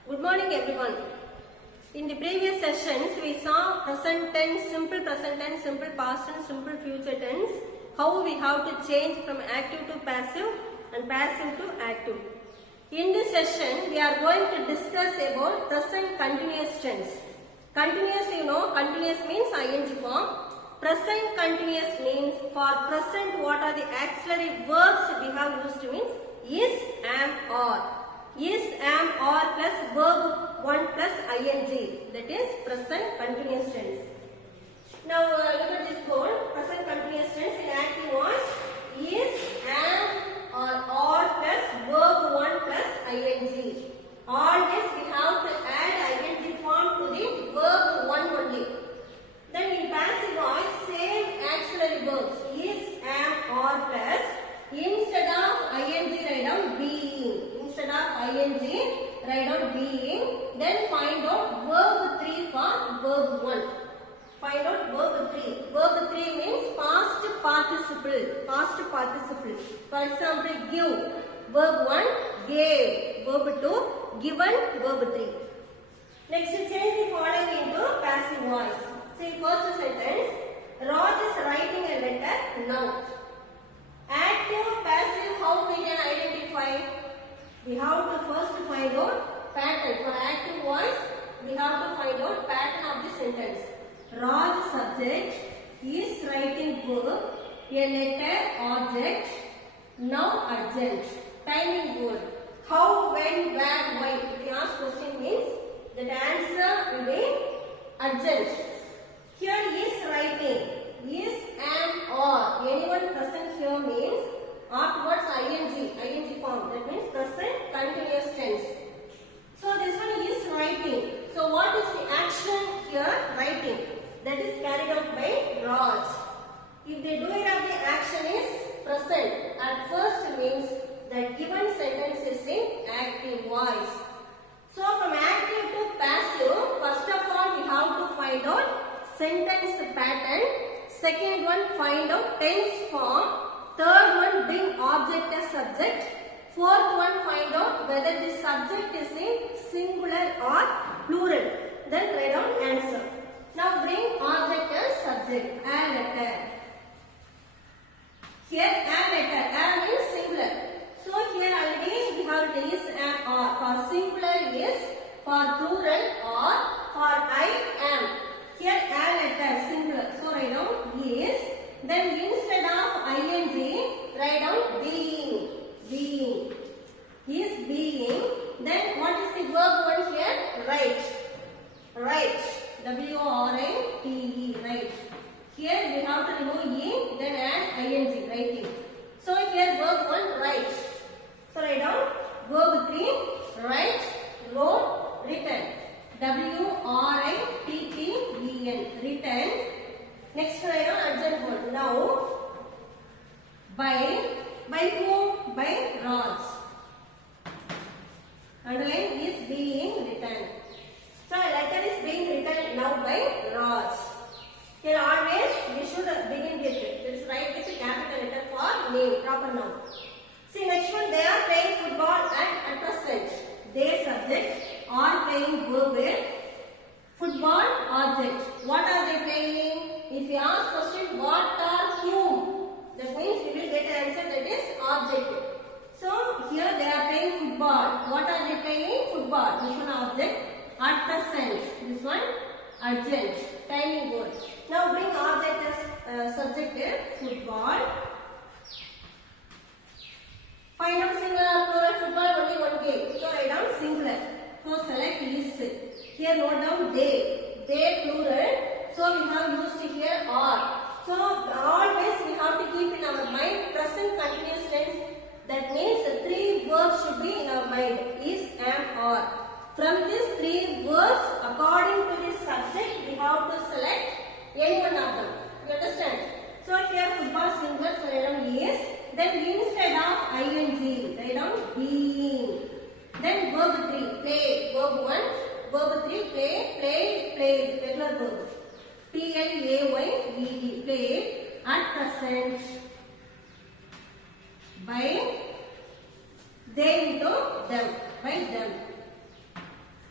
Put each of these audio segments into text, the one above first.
Good morning everyone. In the previous sessions we saw present tense, simple past tense, simple future tense, how we have to change from active to passive and passive to active. In this session we are going to discuss about present continuous tense. Continuous, you know, continuous means ing form. Present continuous means for present what are the auxiliary verbs we have used means is, am, or. Is, am, or plus verb 1 plus ing, that is present continuous tense. Now look at this board. Present continuous tense in active voice is, am, or plus verb 1 plus ing. Always we have to add ing form to the verb 1 only. Then in passive voice same auxiliary verbs is, am, or plus instead of ing write down being. Instead of ing, write down being. Then find out verb 3 for verb 1. Find out verb 3. Verb 3 means past participle. Past participle. For example, give. Verb 1, gave. Verb 2, given. Verb 3. Next, change the following into passive voice. See, first sentence. Raj is writing a letter now. Active, passive, how we can identify? We have to first find out pattern. For active voice, we have to find out pattern of the sentence. Raj subject, is writing verb, a letter object, now urgent. Timing word. How, when, where, why. If you ask question means that answer will be urgent. Here is writing. Is, am, or. Anyone present here means afterwards ing form. That means present continuous tense. So this one is writing. So what is the action here? Writing. That is carried out by Raj. If the doing of the action is present, at first means that given sentence is in active voice. So from active to passive, first of all we have to find out sentence pattern. Second one, find out tense form. Third one, bring object as subject. Fourth one, find out whether the subject is in singular or plural. Then write down answer. Now bring object as subject. A letter. Here a letter. A means singular. So here already we have is, am, or. For singular is, for plural or, for I am. Here a letter singular. So write down is. Then instead of ing, write down being. Being. Is being. Then what is the verb 1 here? Write. Write. W-R-I-T-E. Write. Here we have to remove e, then add ing. Writing. So here verb 1, write. So write down verb 3, write, wrote, written. W-R-I-T-T-E-N. Written. Next write down urgent word. Now, by whom? By Raj. Underline is being written. So a letter is being written now by Raj. Here always we should begin with it. Let's write with a capital letter for name, proper noun. See next one, they are playing football at present. They subject are playing verb. Football object. What are they playing? If you ask question, what are whom? That means we will get an answer that is object. So here they are playing football. What are they playing? Football. This one object. At present. This one urgent. Timing word. Now bring object as subject here. Football. Find out singular plural football only one game. So write down singular. So select is. Here note down they. They plural. So we have used here are. So always we have to keep in our mind present continuous tense. That means the 3 verbs should be in our mind. Is, am, or. From these 3 verbs, according to the subject, we have to select any one of them. You understand? So here football singular, so write down is. Then instead of ing, write down being. Then verb 3, play. Verb 1, verb 3, play, played, played. Regular verb. P-L-A-Y-E-D, played at present by they into them, by them.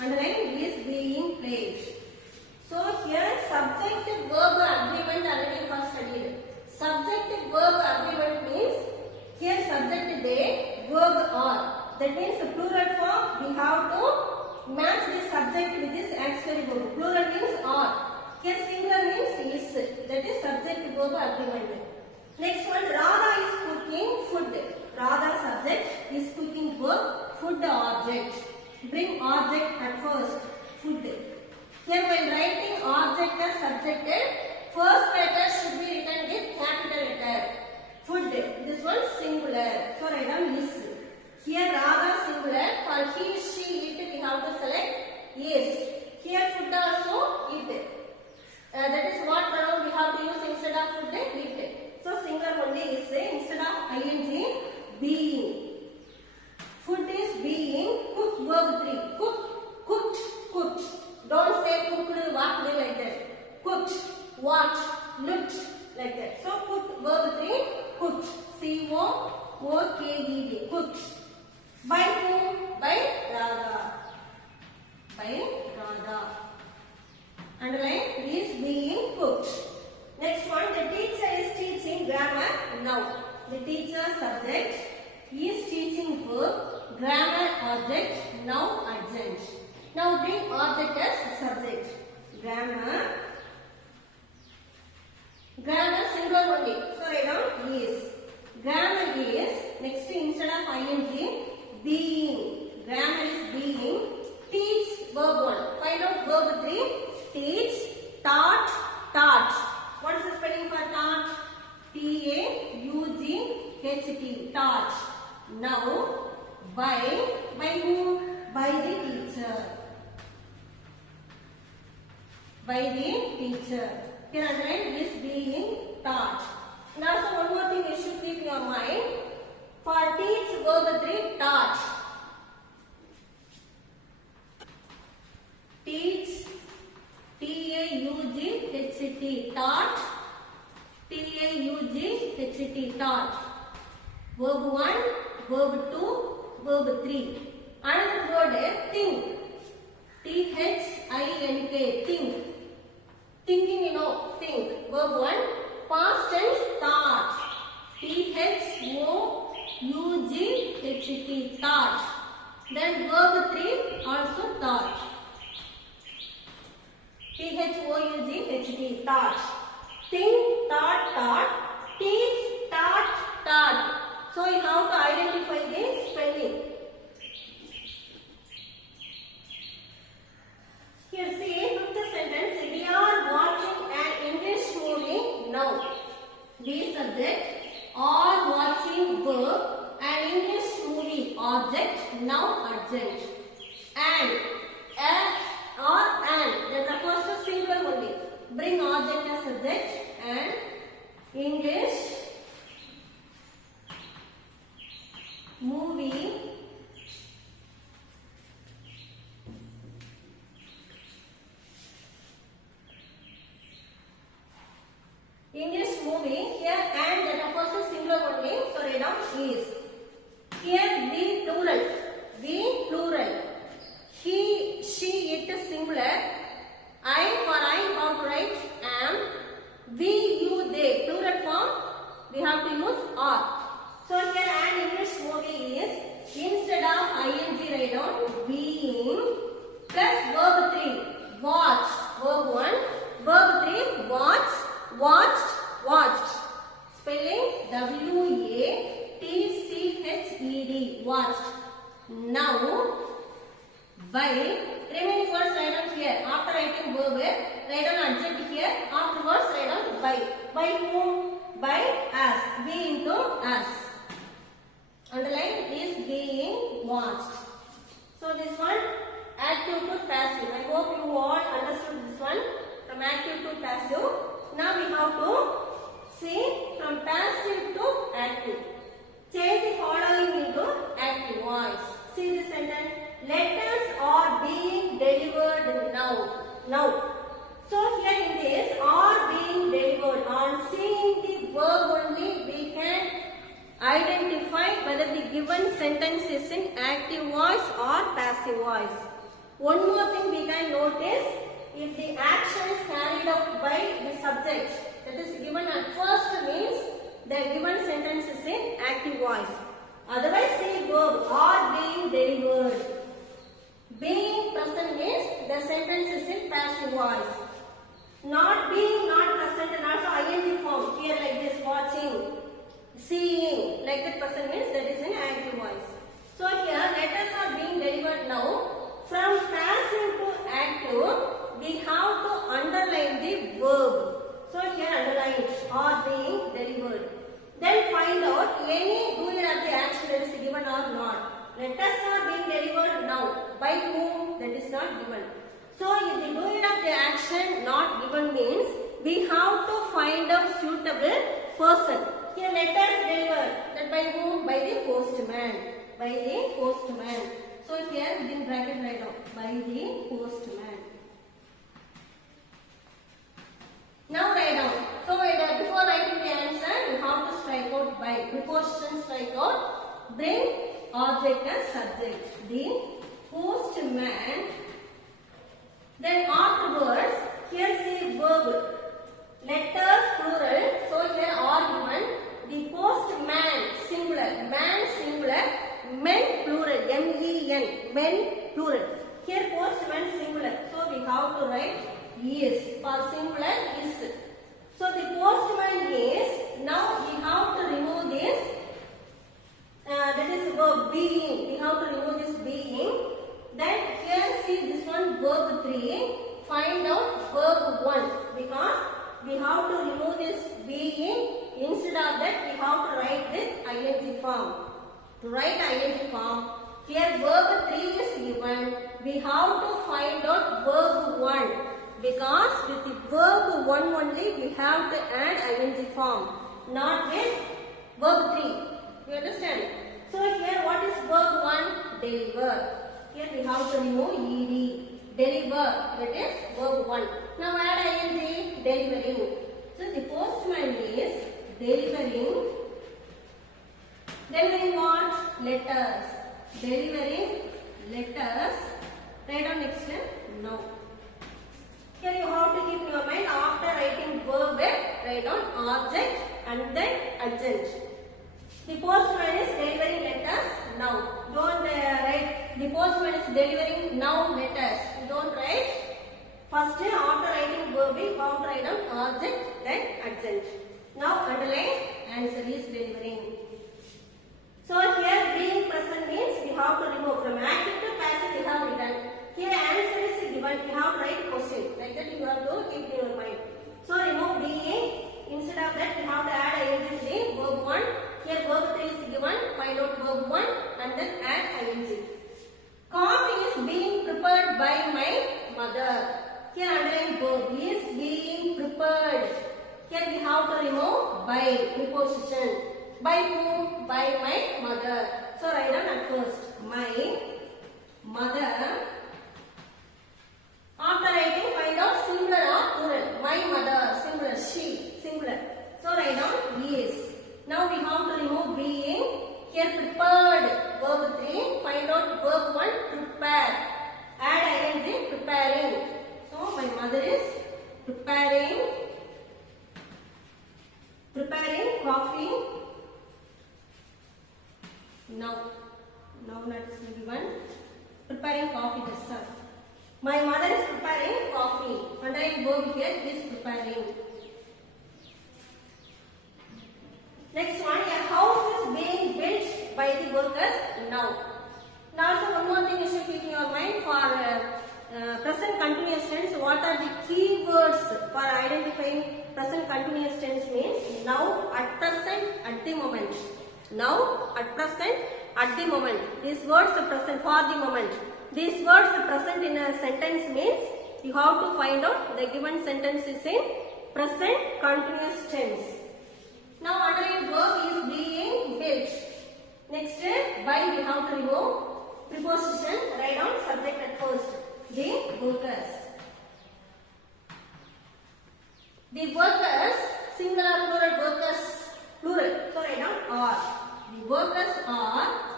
Underline is being played. So here subject verb agreement already was studied. Subject verb agreement means here subject they, verb are. That means the plural form we have to match the subject with this auxiliary verb. Plural means are. Here singular means is. That is subject verb agreement. Next one, Radha is cooking food. Radha subject is cooking verb, food object. Bring object at first, food. Here when writing object as subject, first letter should be written with capital letter. Food. This one singular. So write down is. Here Radha singular. For he, she, it we have to select is. Here food also it. That is what pronoun we have to use instead of food, it. So singular only is instead of ing, being. Food is being. Cook verb 3. Cook, cooked, cooked. Don't say cooked, walked like that. Cooked, watched, looked like that. So cook verb 3. Cooked. C-O-O-K-E-D. Cooked. By whom? By Radha. By Radha. Underline is being cooked. Next one, the teacher is teaching grammar now. The teacher subject is teaching verb, grammar object, now adjunct. Now bring object as subject. Grammar. Grammar singular only. So write down is. Grammar is, next instead of ing, being. Grammar is being. Teach verb 1. Find out verb 3. Teach, taught, taught. What is the spelling for taught? T-A-U-G-H-T. Taught. Now, by whom? By the teacher. By the teacher. Here underline is being taught. And also one more thing you should keep in your mind. For teach verb 3, taught. Teach, T-A-U-G-H-T. Taught. T-A-U-G-H-T. Taught. Verb 1, verb 2, verb 3. Another word, think. T-H-I-N-K. Think. Thinking, you know, think. Verb 1, past tense, thought. T-H-O-U-G-H-T. Thought. Then verb 3, also thought. T-H-O-U-G-H-T. Thought. Think, thought, thought. Teach, taught, taught. So you have to identify the spelling. Here see, fifth sentence. We are watching an English movie now. Be subject. Are watching verb. An English movie object. Now adjunct. And. Or and. That refers to singular only. Bring object as subject. And English movie English movie. Here and that refers to singular only. So write down is. Here we plural. We plural. He, she, it is singular. I for I how to write am. We, you, they. Plural form we have to use are. So here an English movie is instead of ing write down being plus verb 3 watch. Verb 1, verb 3 watch, watched, watched. Spelling W-A-T-C-H-E-D. Watched. Now by remaining words write down here. After writing verb write down adjunct here. Afterwards write down by. By whom? By us. Be into us. Underline is being watched. So this one active to passive. I hope you all understood this one from active to passive. Now we have to see from passive to active. Change the following into active voice. See this sentence. Letters are being delivered now. Now. So here in this are being delivered. On seeing the verb only we can identify whether the given sentence is in active voice or passive voice. One more thing we can notice, if the action is carried out by the subject that is given at first means the given sentence is in active voice. Otherwise, say verb are being delivered. Being present means the sentence is in passive voice. Not being not present and also ing form. Here like this, watching, seeing, like that present means that is in active voice. So here letters are being delivered now. From passive to active, we have to underline the verb. So here underline it, are being delivered. Then find out any doer of the action that is given or not. Letters are being delivered now. By whom? That is not given. So if the doer of the action not given means we have to find out suitable person. Here letters delivered. That by whom? By the postman. By the postman. So here within bracket write down. By the postman. Now write down. So before writing the answer, you have to strike out by. Preposition strike out. Bring object and subject. The postman. Then afterwards, here say verb. Letters plural. So here are given. The postman singular. Man singular. Men plural. M-E-N. Men plural. Here postman singular. So we have to write is. For singular is. So the postman is. Now we have to remove this. That is verb being. We have to remove this being. Then here see this one verb 3. Find out verb 1. Because we have to remove this being. Instead of that we have to write this ing form. To write ing form, here verb 3 is given. We have to find out verb 1. Because with the verb 1 only we have to add ing form. Not with verb 3. You understand? So here what is verb 1? Deliver. Here we have to remove ed. Deliver. That is verb 1. Now add ing. Delivering. So the postman is delivering. Delivering what? Letters. Delivering letters. Write down next step. No. Here you have to keep in your mind after writing verb, write down object and then adjunct. The postman is delivering letters now. Don't write the postman is delivering now letters. You don't write. First after writing verb, you have to write down object then adjunct. Now underline answer is delivering. So here being present means we have to remove from active to passive we have written. Here answer is given, we have to write question. Like that you have to keep in your mind. So remove being. Instead of that we have to add ing to the verb 1. Here verb 3 is given. Find out verb 1 and then add ing. Coffee is being prepared by my mother. Here underline verb is being prepared. Here we have to remove by preposition. By whom? By my mother. So write down at first. My mother. After writing, find out singular or plural. My mother, singular. She, singular. So write down is. Now we have to remove being. Here prepared, verb 3. Find out verb 1, prepare. Add ing, preparing. So my mother is preparing coffee. Now let's given. Preparing coffee, that's all. My mother is preparing coffee. Underline verb here is preparing. Next one, a house is being built by the workers now. Now also one more thing you should keep in your mind for present continuous tense. What are the key words for identifying present continuous tense means now, at present, at the moment. Now, at present, at the moment. These words are present for the moment. These words are present in a sentence means you have to find out the given sentence is in present continuous tense. Now underline verb is being built. Next by we have to remove preposition. Write down subject at first. The workers. The workers, singular plural workers, plural. So write down are. The workers are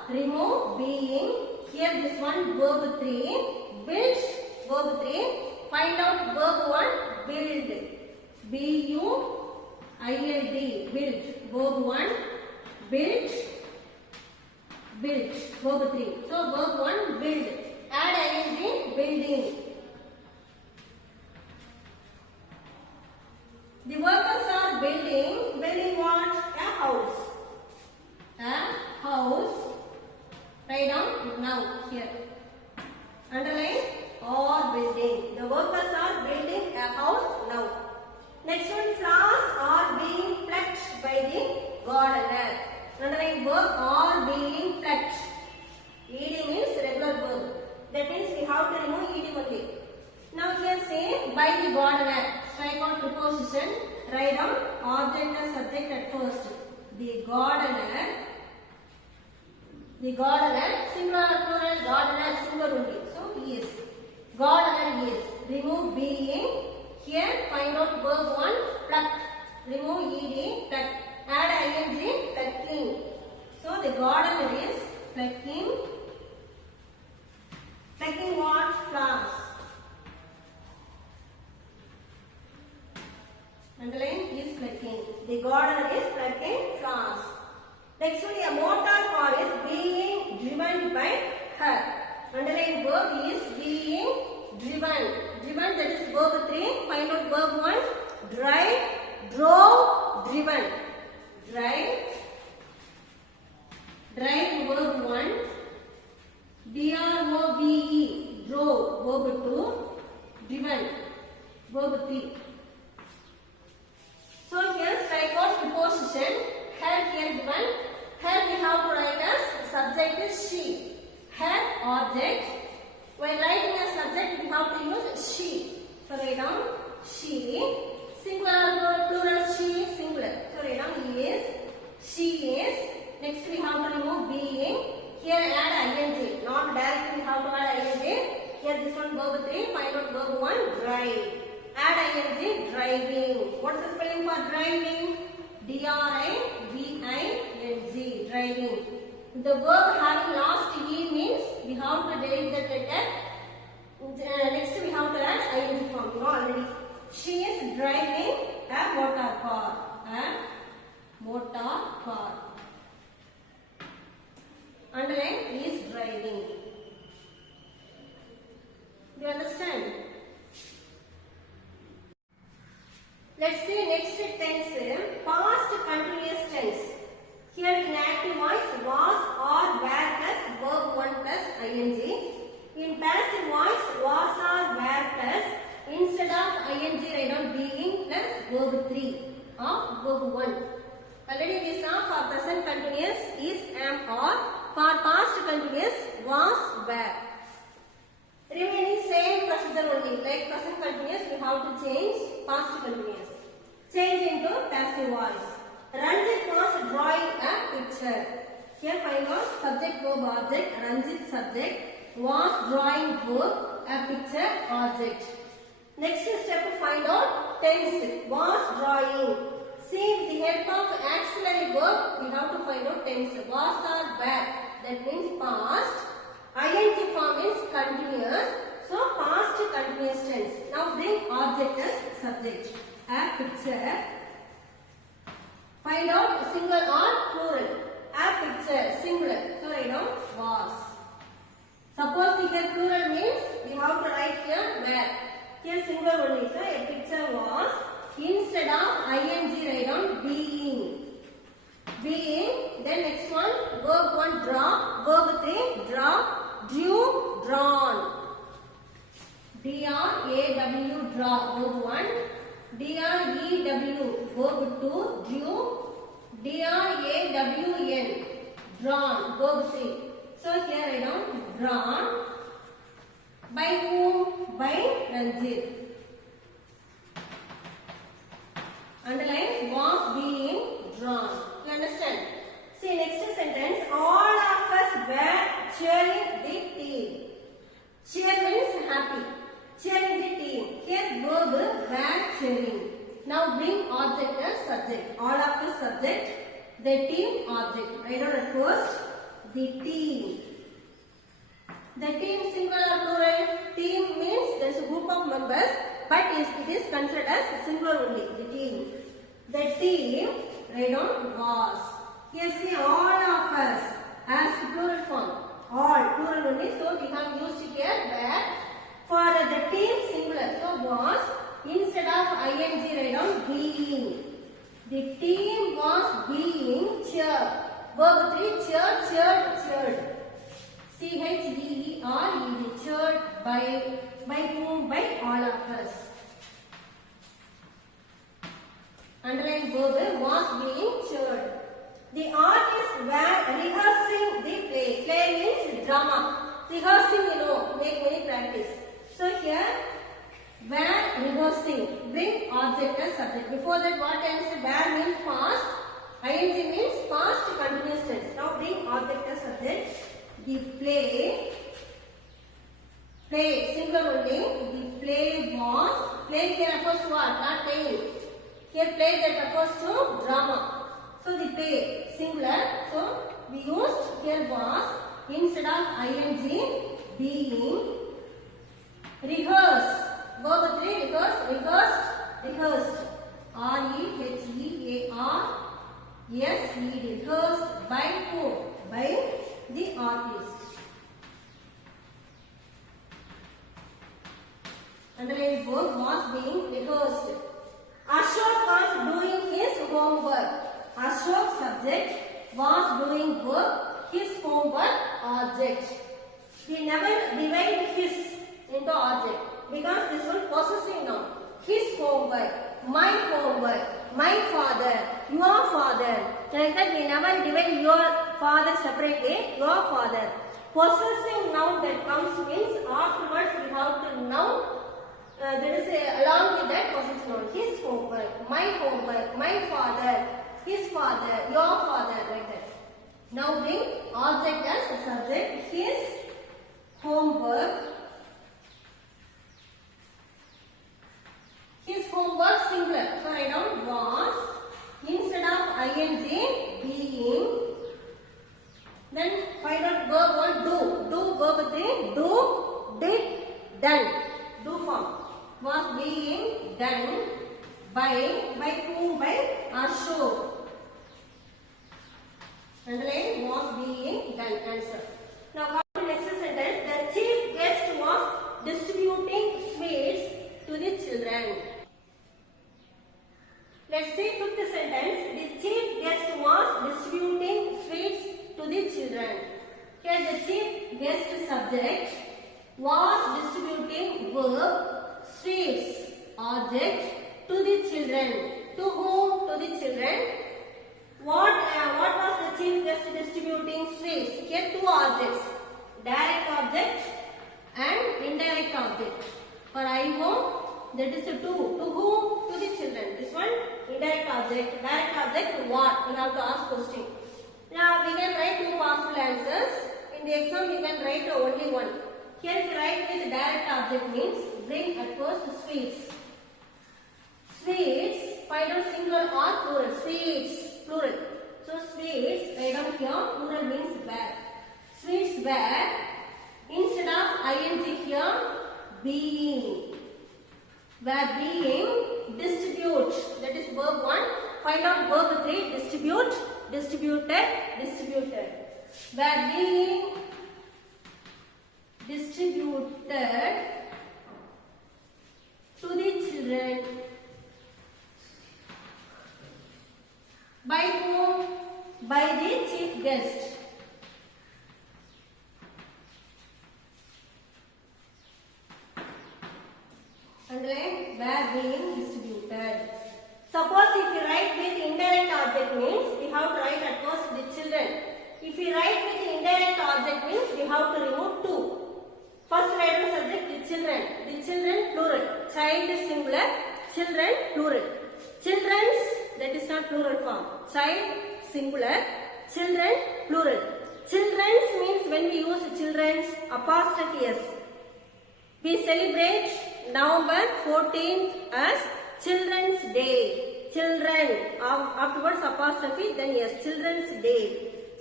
remove being. Here this one verb 3. Build, verb 3. Find out verb 1, build. B-U-I-L-D, build. Verb 1, build. Build, verb 3. So verb 1, build. Add ing, building. The workers are building. Building what? A house. A house. Write down now here. Underline or building. The workers are building a house now. Next one, flowers are being plucked by the gardener. Underline verb or being plucked. Ed means regular verb. That means we have to remove ed only. Now here say by the gardener. Strike out preposition. Write down object and subject at first. The gardener. The gardener. Singular or plural? Gardener singular only. So he is. Gardener is. Remove being. Here find out verb 1. Pluck. Remove ed. Pluck. Add ing. Plucking. So the gardener is plucking. Plucking what? Flowers. Underline is plucking. The gardener is plucking flowers. Next one, a motor car is being driven by her. Underline verb is being driven. Driven, that is verb 3. Find out verb 1. Drive, drove, driven. Drive. Drive verb 1. D-R-O-V-E. Drove verb 2. Driven verb 3. So here strike out preposition. Her here given. Her we have to write as subject is she. Her object. When writing a subject we have to use she. So write down she. Singular plural she singular. So write down he is. She is. Next we have to remove being. Here add ing. Not directly we have to add ing. Here this one verb 3. Find out verb 1. Drive. Add ing. Driving. What's the spelling for driving? D-R-I-V-I-N-G. Driving. The verb having last e means we have to delete that letter. Next we have to add ing form. You know already. She is driving a motor car. A motor car. Underline is driving. Do you understand? Let's see next tense. Past continuous tense. Here in active voice was or were plus verb 1 plus ing. In passive voice was or were plus instead of ing write down being plus verb 3 of verb 1. Already we saw for present continuous is am or. For past continuous was were. Remaining same procedure only. Like present continuous we have to change past continuous. Change into passive voice. Ranjit was drawing a picture. Here find out subject verb object. Ranjit subject was drawing verb a picture object. Next step to find out tense. Was drawing. See with the help of auxiliary verb we have to find out tense. Was or were. That means past. Ing form is continuous. So past continuous tense. Now bring object as subject. A picture. Find out singular or plural. A picture singular. So write down was. Suppose here plural means we have to write here where. Here singular only. So a picture was. Instead of ing write down being. Being. Then next one verb 1 draw. Verb 3 draw. Drew, drawn. D-R-A-W draw. Verb 1. D-R-E-W verb 2. Drew. D-R-A-W-N drawn. Verb 3. So here I know drawn. By whom? By Ranjit. Underline was being drawn. You understand? See next sentence. All of us were cheering the team. Cheer means happy. Cheering the team. Here verb were cheering. Now bring object as subject. All of us subject. The team object. Write down at first. The team. The team singular or plural? Team means there is a group of members, but it is considered as singular only. The team. The team, write down was. Here see all of us as plural form. All plural only. So we have used here where. For the team singular. So was instead of ing write down being. The team was being cheered. Verb 3 cheered, cheered, cheered. C-H-E-E-R-E-D, cheered by whom? By all of us. Underline verb was being cheered. The artists were rehearsing the play. Play means drama. Rehearsing, make many practice. So here, were rehearsing. Bring object as subject. Before that, what else? Were means past. Ing means past continuous tense. Now bring object as subject. The play, singular only. The play was. Play here refers to what? Not playing. Here play that refers to drama. So the play singular. So we used here was instead of ing being. Rehearse. Verb 3 rehearse, rehearsed, rehearsed. R-E-H-E-A-R-S-E-D. Rehearsed by whom? By the artist. Underline verb was being rehearsed. Ashok was doing his homework. Ashok subject was doing work, his homework object. We never divide his into object because this one possessive noun. His homework, my homework, my father, your father. Like that we never divide your father separately, your father. Possessive noun that comes means afterwards we have to noun. There is along with that possessive noun. His homework, my father, his father, your father, like that. Now bring object as a subject. His homework. His homework singular. So write down was instead of ing being. Then find out verb 1 do. Do verb 3 do, did, done. Do form was being done by whom? By Ashok. Underline was being done. Answer. Now come to next sentence. The chief guest was distributing sweets to the children. Let's see fifth sentence. The chief guest was distributing sweets to the children. Here the chief guest subject was distributing verb sweets object to the children. To whom? To the children. What was the chief guest distributing sweets? Here two objects. Direct object and indirect object. For IO, that is the two. To whom? To the children. This one indirect object. Direct object what? We have to ask question. Now we can write two possible answers. In the exam you can write only one. Here if you write with direct object means bring at first sweets. Sweets, find out singular or plural. Sweets, plural. So sweets, write down here, plural means were. Sweets were, instead of ing here, being. Were being, distribute. That is verb 1. Find out verb 3, distribute, distributed, distributed. Were being distributed to the children. By whom? By the chief guest. Underline, were being distributed. Suppose if you write with indirect object means we have to write at first the children. If you write with indirect object means we have to remove two. First write the subject the children. The children plural. Child is singular. Children plural. Children's, that is not plural form. Child singular. Children plural. Children's means when we use children's apostrophe s. We celebrate November 14th as Children's Day. Children, afterwards apostrophe, then yes, Children's Day.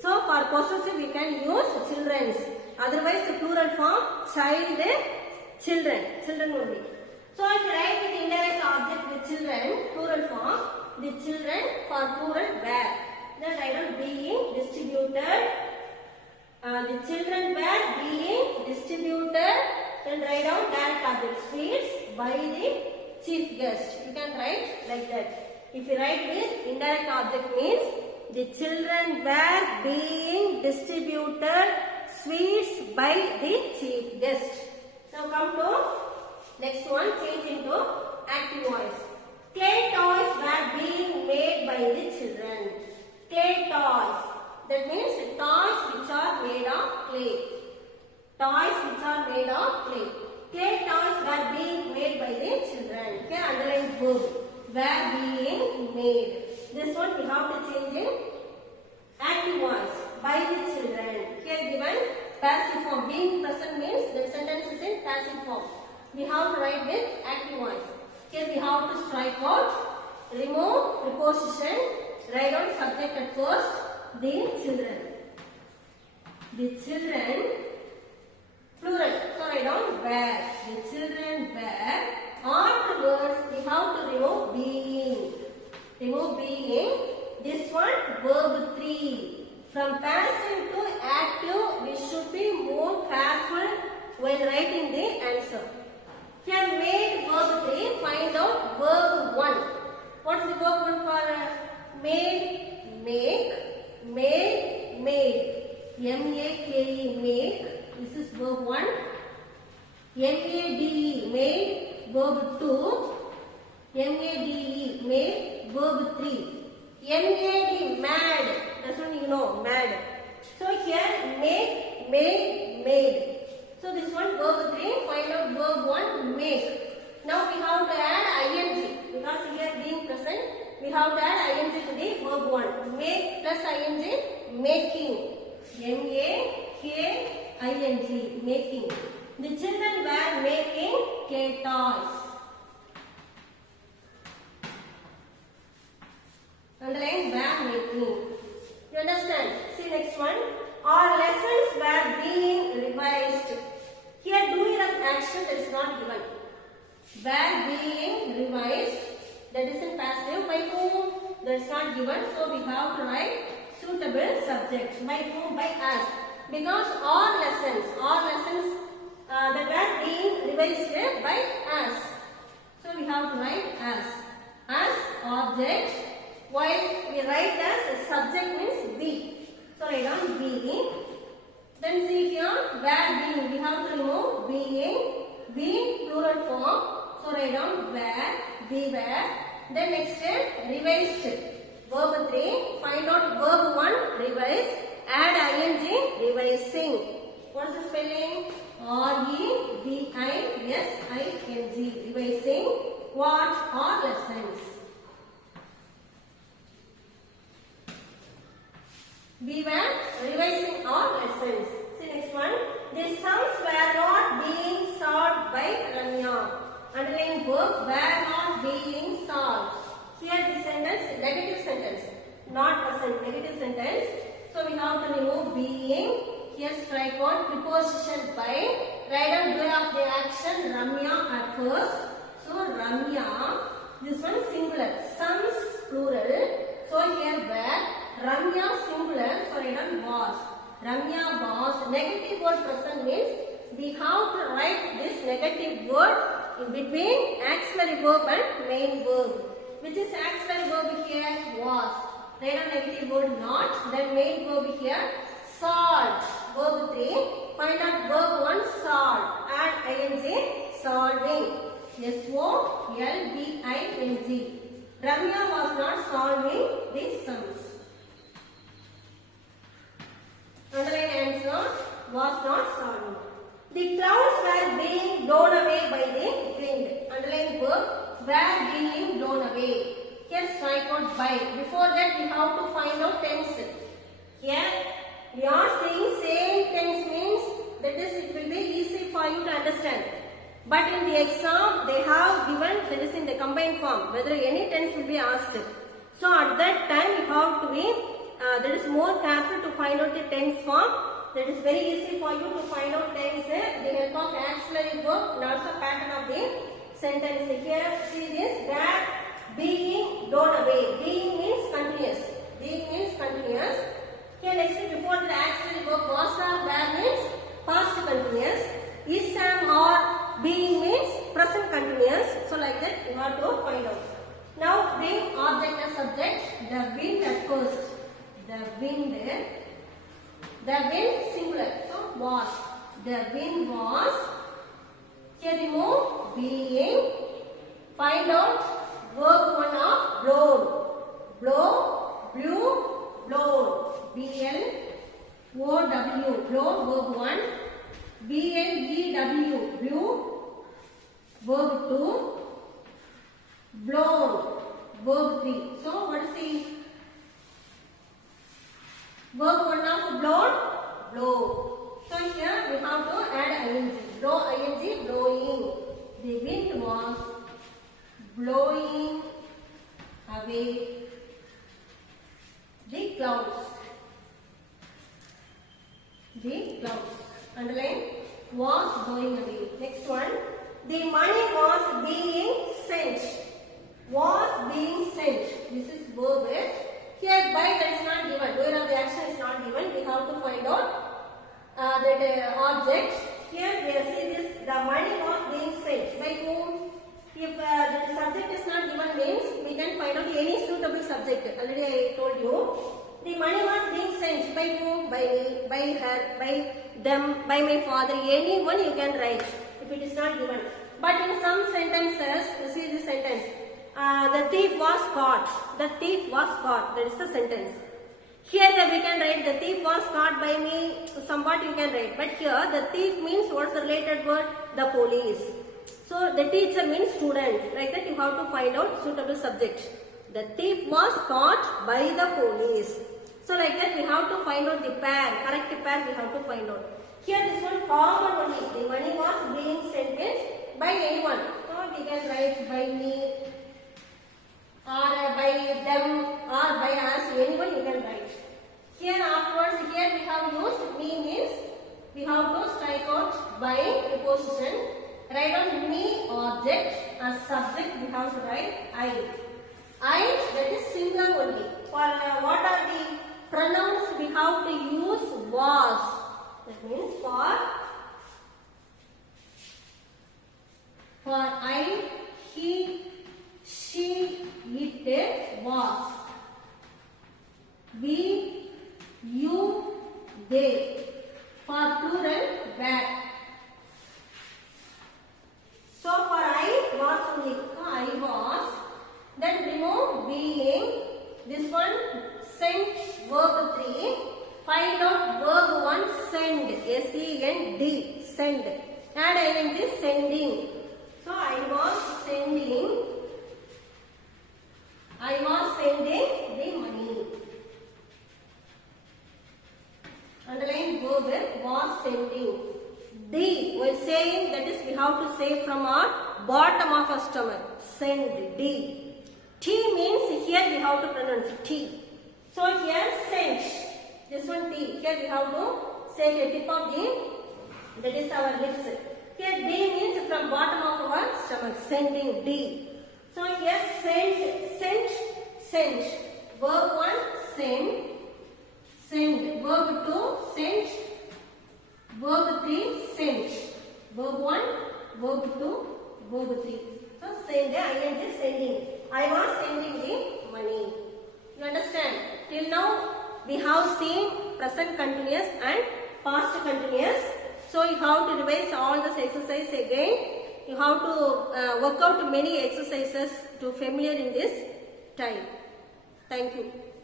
So for possessive we can use children's. Otherwise the plural form child, children. Children only. So if you write with indirect object with children, plural form, the children for plural were. Then write down being distributed. The children were being distributed. Then write down direct object sweets by the chief guest. You can write like that. If you write with indirect object means the children were being distributed sweets by the chief guest. Now come to next one, change into active voice. Clay toys were being made by the children. Clay toys. That means toys which are made of clay. Toys which are made of clay. Clay toys were being made by the children. Here underline verb. Were being made. This one we have to change in active voice. By the children. Here given passive form. Being present means the sentence is in passive form. We have to write with active voice. Here we have to strike out, remove preposition, write down subject at first, the children. The children, plural, so write down were. The children were. Afterwards, we have to remove being. Remove being. This one, verb 3. From passive to active, we should be more careful when writing the answer. Here made verb 3, find out verb 1. What's the verb 1 for made? Make, made, made. M-A-K-E, make. This is verb 1. M-A-D-E, made, verb 2. M-A-D-E, made, verb 3. M-A-D, mad. That's what you know, mad. So here make, made, made. So this one verb 3, find out verb 1, make. Now we have to add ing because here being present, we have to add ing to the verb 1. Make plus ing, making. M-A-K-I-N-G, making. The children were making clay toys. Underline were making. You understand? See next one. Our lessons were being revised. Here doing an action that is not given. Were being revised. That is in passive. By whom? That is not given. So we have to write suitable subject. By whom? By us. Because all lessons that were being revised by us. So we have to write us. As object. While we write as subject means we. So write down being. Then see here where being. We have to remove being. Being plural form. So write down where, be where. Then next revised. Verb 3. Find out verb 1 revise. Add ing revising. What is the spelling? R-E-V-I-S-I-N-G. Revising. What are lessons? We were revising our lessons. See next one. The sums were not being solved by Ramya. Underline verb were not being solved. Here the sentence, negative sentence. Not present, negative sentence. So we have to remove being. Here strike out preposition by. Write down doer of the action Ramya at first. So Ramya. This one singular. Sums plural. So here were. Ramya singular, so write down was. Ramya was. Negative word present means we have to write this negative word in between auxiliary verb and main verb. Which is auxiliary verb here? Was. Write down negative word not. Then main verb here solved. Verb 3. Find out verb 1 solved. Add ing solving. S-O-L-V-I-N-G. Ramya was not solving these sums. Underline answer was not solving. The clouds were being blown away by the wind. Underline verb were being blown away. Here strike out by. Before that we have to find out tense. Here we are saying same tense means that is it will be easy for you to understand. But in the exam they have given that is in the combined form whether any tense will be asked. So at that time you have to be that is more careful to find out the tense form. That is very easy for you to find out tense with the help of auxiliary verb and also pattern of the sentence. Here see this, where, being, gone away. Being means continuous. Being means continuous. Here next before the auxiliary verb was or were means past continuous. Is, am, or, being means present continuous. So like that you have to find out. Now bring object as subject. The wind at first. The wind singular. So was. The wind was. Here remove being. Find out verb 1 of blown. Blow, blew, blown. B-L-O-W. Blow, verb 1. B-L-E-W. Blew, verb 2. Blown, verb 3. So what is the verb 1 of blown? Blow. So here we have to add ing. Blow, ing, blowing. The wind was blowing away the clouds. The clouds. Underline, was blowing away. Next one. The money was being sent. Was being sent. This is verb. Here by that is not given. Where of the action is not given. We have to find out that object. Here we see this. The money was being sent. By whom? If the subject is not given means we can find out any suitable subject. Already I told you. The money was being sent by whom? By me, by her, by them, by my father. Anyone you can write if it is not given. But in some sentences, you see this sentence. The thief was caught. The thief was caught. That is the sentence. Here we can write the thief was caught by me. Somewhat you can write. But here the thief means what's the related word? The police. So the teacher means student. Like that you have to find out suitable subject. The thief was caught by the police. So like that we have to find out the pair. Correct pair we have to find out. Here this one common only. The money was being sent by anyone. So we can write by me or by them or by us. Anyone you can write. Here afterwards here we have used me means we have to strike out by preposition. Write on me object as subject we have to write I. I, that is singular only. For what are the pronouns we have to use? Was. That means for I, he, she, it was. We, you, they. For plural, were. So for I was only. So I was. Then remove being. This one sent verb 3. Find out verb 1 send. S-E-N-D. Send. Add ing this sending. So I was sending. I was sending the money. Underline verb was sending. D. When saying that is we have to say from our bottom of our stomach. Send. D. T means here we have to pronounce T. So here sent. This one T. Here we have to say the tip of the, that is our lips. Here D means from bottom of our stomach. Sending D. So here sent. Verb 1 send. Verb 2 sent. Verb 3 sent. Verb 1, verb 2, verb 3. So send, I am just sending. I was sending the money. You understand? Till now we have seen present continuous and past continuous. So you have to revise all this exercise again. You have to work out many exercises to familiar in this time. Thank you.